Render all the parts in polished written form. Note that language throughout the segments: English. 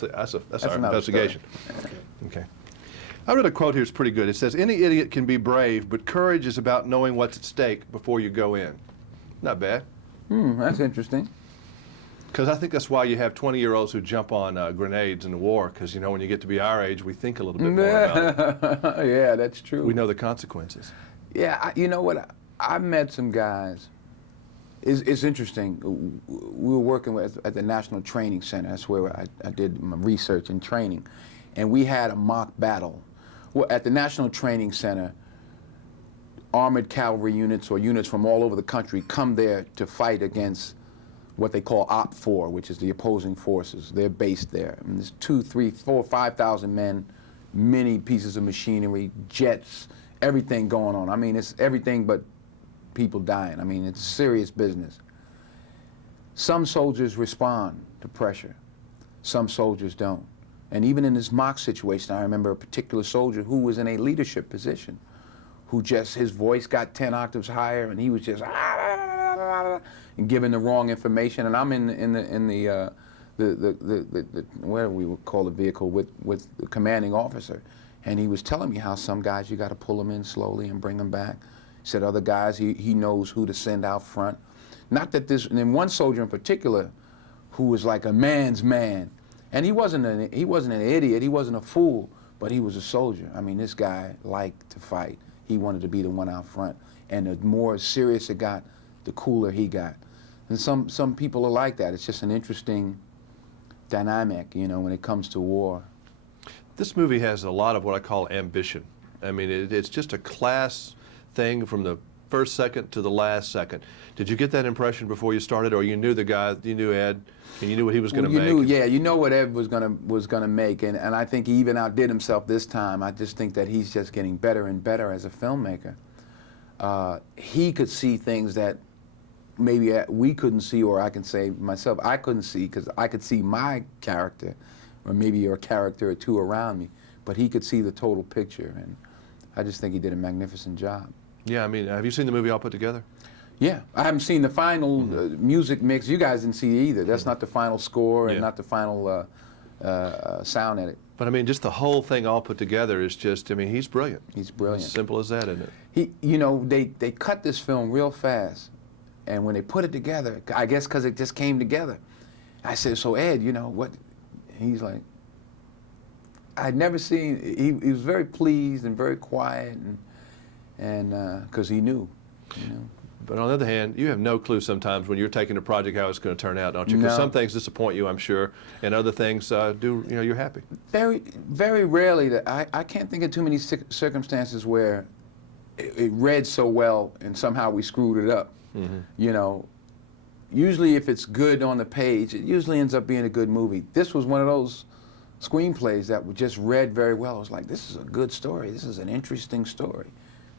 That's our investigation. Okay. I read a quote here, it's pretty good. It says, "Any idiot can be brave, but courage is about knowing what's at stake before you go in." Not bad. That's interesting. Because I think that's why you have 20-year-olds who jump on grenades in the war, because, you know, when you get to be our age, we think a little bit more about it. Yeah, that's true. We know the consequences. Yeah, you know what? I met some guys. It's interesting. We were working at the National Training Center. That's where I did my research and training. And we had a mock battle. Well, at the National Training Center, armored cavalry units or units from all over the country come there to fight against what they call Op 4, which is the opposing forces. They're based there. I mean, there's 2, 3, 4, 5,000 men, many pieces of machinery, jets, everything going on. I mean, it's everything but people dying. I mean, it's serious business. Some soldiers respond to pressure. Some soldiers don't. And even in this mock situation, I remember a particular soldier who was in a leadership position, who just, his voice got 10 octaves higher, and he was just and giving the wrong information. And I'm in the where we would call the vehicle with the commanding officer, and he was telling me how some guys you got to pull them in slowly and bring them back. He said other guys he knows who to send out front. Not that this, and then one soldier in particular, who was like a man's man, and he wasn't an idiot, he wasn't a fool, but he was a soldier. I mean, this guy liked to fight. He wanted to be the one out front, and the more serious it got, the cooler he got. And some people are like that. It's just an interesting dynamic, you know, when it comes to war. This movie has a lot of what I call ambition. I mean, it's just a class thing from the first second to the last second. Did you get that impression before you started, or you knew the guy, you knew Ed, and you knew what he was going to make? Yeah, you know what Ed was gonna make, and I think he even outdid himself this time. I just think that he's just getting better and better as a filmmaker. He could see things that maybe we couldn't see, or I can say myself, I couldn't see, because I could see my character, or maybe a character or two around me, but he could see the total picture, and I just think he did a magnificent job. Yeah, I mean, have you seen the movie all put together? Yeah, I haven't seen the final music mix. You guys didn't see it either. That's not the final score and not the final sound edit. But I mean, just the whole thing all put together is just, I mean, he's brilliant. He's brilliant. As simple as that, isn't it? You know, they cut this film real fast, and when they put it together, I guess because it just came together, I said, so Ed, you know, what? He's like, I'd never seen, he was very pleased and very quiet, and because he knew, you know. But on the other hand, you have no clue sometimes when you're taking a project how it's going to turn out, don't you? Because some things disappoint you, I'm sure, and other things do, you know, you're happy. Very, very rarely, I can't think of too many circumstances where it read so well and somehow we screwed it up. You know, usually if it's good on the page, it usually ends up being a good movie. This was one of those screenplays that were just read very well. It was like, this is a good story. This is an interesting story.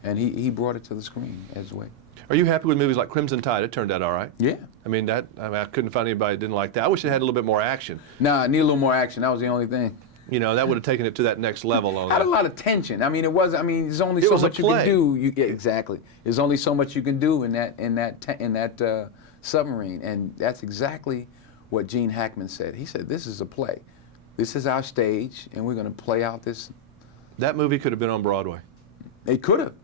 And he brought it to the screen as well. Are you happy with movies like Crimson Tide? It turned out all right. Yeah. I mean, I couldn't find anybody that didn't like that. I wish it had a little bit more action. Nah, I need a little more action. That was the only thing. You know, that would have taken it to that next level. On had a lot of tension. I mean, there's only so much you can do. Yeah, exactly. There's only so much you can do in that submarine, and that's exactly what Gene Hackman said. He said, "This is a play. This is our stage, and we're going to play out this." That movie could have been on Broadway. It could have.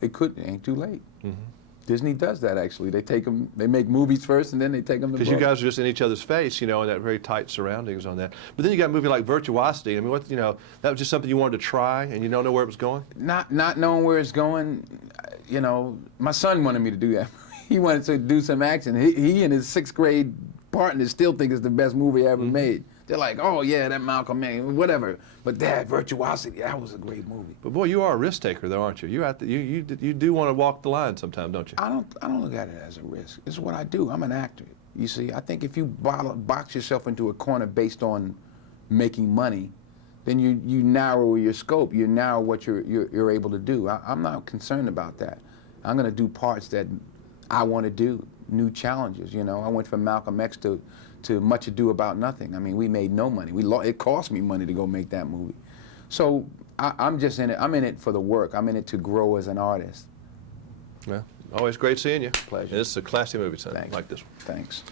It could. It ain't too late. Disney does that, actually. They make movies first, and then they take them to Broadway. Because you guys are just in each other's face, you know, in that very tight surroundings on that. But then you got a movie like Virtuosity. I mean, what, you know, that was just something you wanted to try, and you don't know where it was going? Not knowing where it's going, you know, my son wanted me to do that. He wanted to do some action. He and his 6th grade partners still think it's the best movie ever made. They're like, oh yeah, that Malcolm X, whatever. But Dad, Virtuosity, that was a great movie. But boy, you are a risk taker, though, aren't you? You do want to walk the line sometimes, don't you? I don't look at it as a risk. It's what I do. I'm an actor. You see, I think if you box yourself into a corner based on making money, then you narrow your scope. You narrow what you're able to do. I'm not concerned about that. I'm going to do parts that I want to do, new challenges. You know, I went from Malcolm X to Much Ado About Nothing. I mean, we made no money. It cost me money to go make that movie. So I'm just in it. I'm in it for the work. I'm in it to grow as an artist. Well, always great seeing you. Pleasure. This is a classy movie, son. Thanks. Like this one. Thanks.